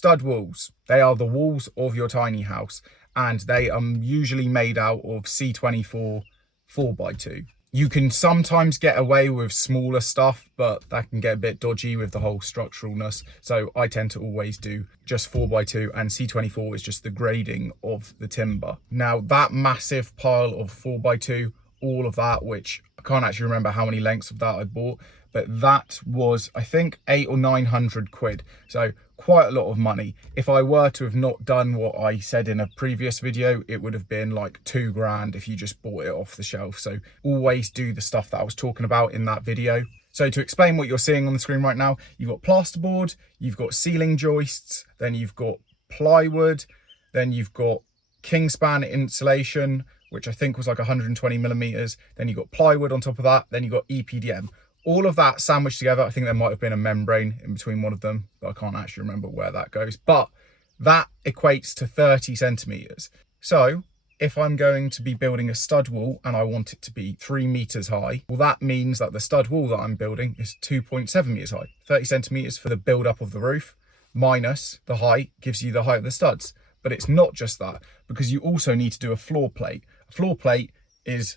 stud walls. They are the walls of your tiny house, and they are usually made out of C24 4x2. You can sometimes get away with smaller stuff, but that can get a bit dodgy with the whole structuralness. So I tend to always do just 4x2, and C24 is just the grading of the timber. Now that massive pile of 4x2, all of that, which I can't actually remember how many lengths of that I bought, but that was, I think, 800 or 900 quid. So quite a lot of money. If I were to have not done what I said in a previous video, it would have been like 2 grand if you just bought it off the shelf. So always do the stuff that I was talking about in that video. So to explain what you're seeing on the screen right now, you've got plasterboard, you've got ceiling joists, then you've got plywood, then you've got kingspan insulation, which I think was like 120 millimeters. Then you've got plywood on top of that. Then you've got EPDM. All of that sandwiched together. I think there might have been a membrane in between one of them, but I can't actually remember where that goes. But that equates to 30 centimeters. So if I'm going to be building a stud wall and I want it to be 3 meters high, well, that means that the stud wall that I'm building is 2.7 meters high. 30 centimeters for the build up of the roof minus the height gives you the height of the studs. But it's not just that, because you also need to do a floor plate. A floor plate is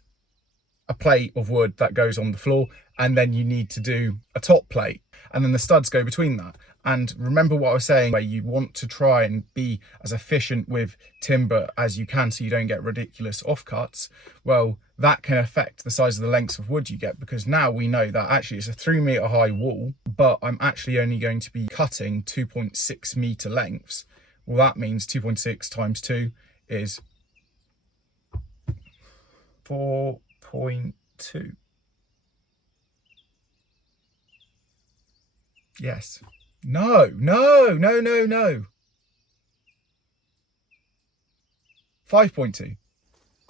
a plate of wood that goes on the floor, and then you need to do a top plate, and then the studs go between that. And remember what I was saying, where you want to try and be as efficient with timber as you can so you don't get ridiculous offcuts. Well, that can affect the size of the lengths of wood you get, because now we know that actually it's a 3 meter high wall, but I'm actually only going to be cutting 2.6 meter lengths. Well, that means 2.6 times 2 is 4.2. Yes. No. 5.2.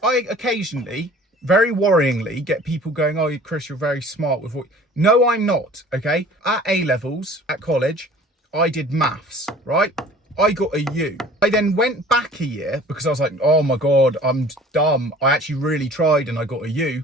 I occasionally, very worryingly, get people going, oh, Chris, you're very smart with what... No, I'm not, okay? At A levels, at college, I did maths, right? I got a U. I then went back a year because I was like, oh my God, I'm dumb. I actually really tried and I got a U.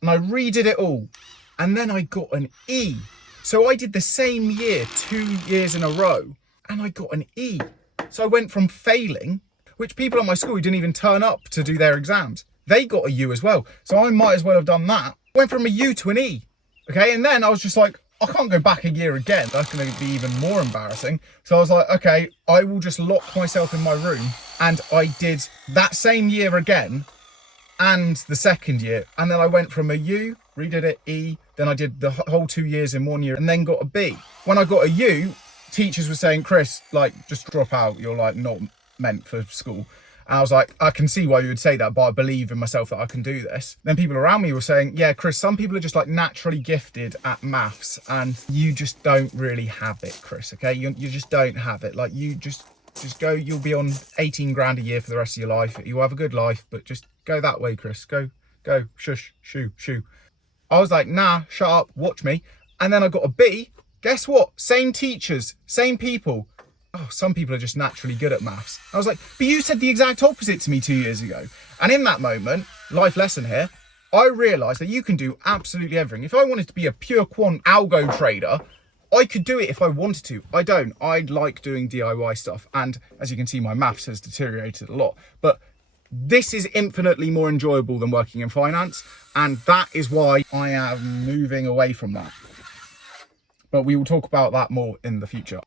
And I redid it all. And then I got an E. So I did the same year 2 years in a row and I got an E. So I went from failing, which people at my school who didn't even turn up to do their exams, they got a U as well. So I might as well have done that. Went from a U to an E. Okay, and then I was just like, I can't go back a year again. That's going to be even more embarrassing. So I was like, okay, I will just lock myself in my room. And I did that same year again and the second year. And then I went from a U, redid it, E. Then I did the whole 2 years in 1 year and then got a B. When I got a U, teachers were saying, Chris, like, just drop out. You're like not meant for school. And I was like, I can see why you would say that, but I believe in myself that I can do this. Then people around me were saying, yeah, Chris, some people are just like naturally gifted at maths and you just don't really have it, Chris, okay? You just don't have it. Like you just go, you'll be on 18 grand a year for the rest of your life. You'll have a good life, but just go that way, Chris. Go, shush, shoo. I was like, nah, shut up, watch me. And then I got a B. Guess what? Same teachers, same people. Oh, some people are just naturally good at maths. I was like, but you said the exact opposite to me 2 years ago. And in that moment, life lesson here, I realized that you can do absolutely everything. If I wanted to be a pure quant algo trader, I could do it if I wanted to. I don't. I like doing DIY stuff. And as you can see, my maths has deteriorated a lot. But this is infinitely more enjoyable than working in finance. And that is why I am moving away from that. But we will talk about that more in the future.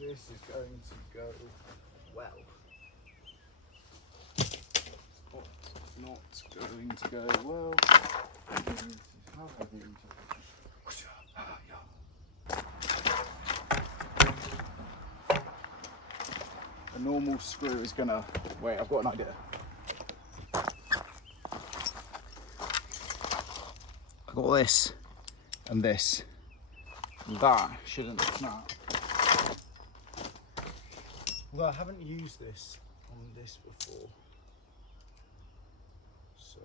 This is going to go well. Not going to go well. How heavy a normal screw is gonna... Wait, I've got an idea. I've got this and this. And that shouldn't snap. Although I haven't used this on this before. So...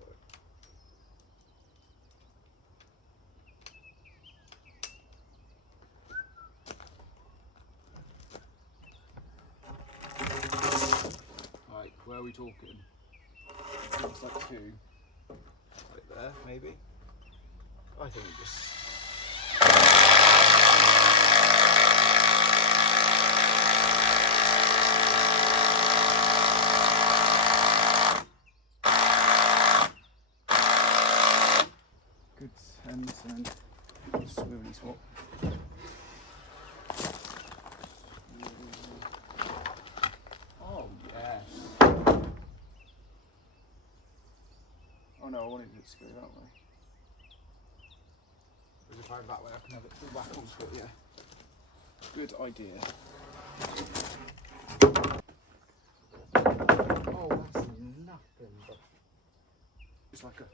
Like, where are we talking? It's like 2. Right there, maybe? I think just... Good sense and swivelly swap. Oh yes. Oh no, I wanted it to go that way. Because if I go that way, I can have it pull back onto it, yeah. Good idea. Oh, that's nothing but... It's like a...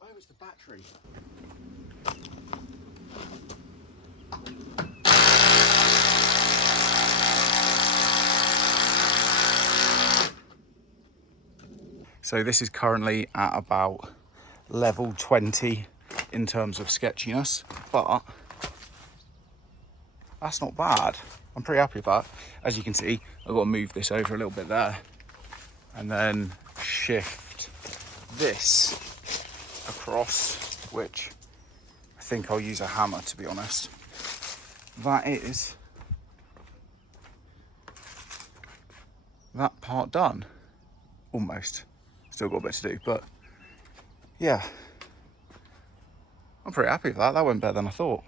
Oh, it's the battery. So this is currently at about level 20 in terms of sketchiness, but that's not bad. I'm pretty happy with that. As you can see, I've got to move this over a little bit there and then shift this across, which I think I'll use a hammer, to be honest. That is that part done, almost. Still got a bit to do, but yeah, I'm pretty happy with that. That went better than I thought.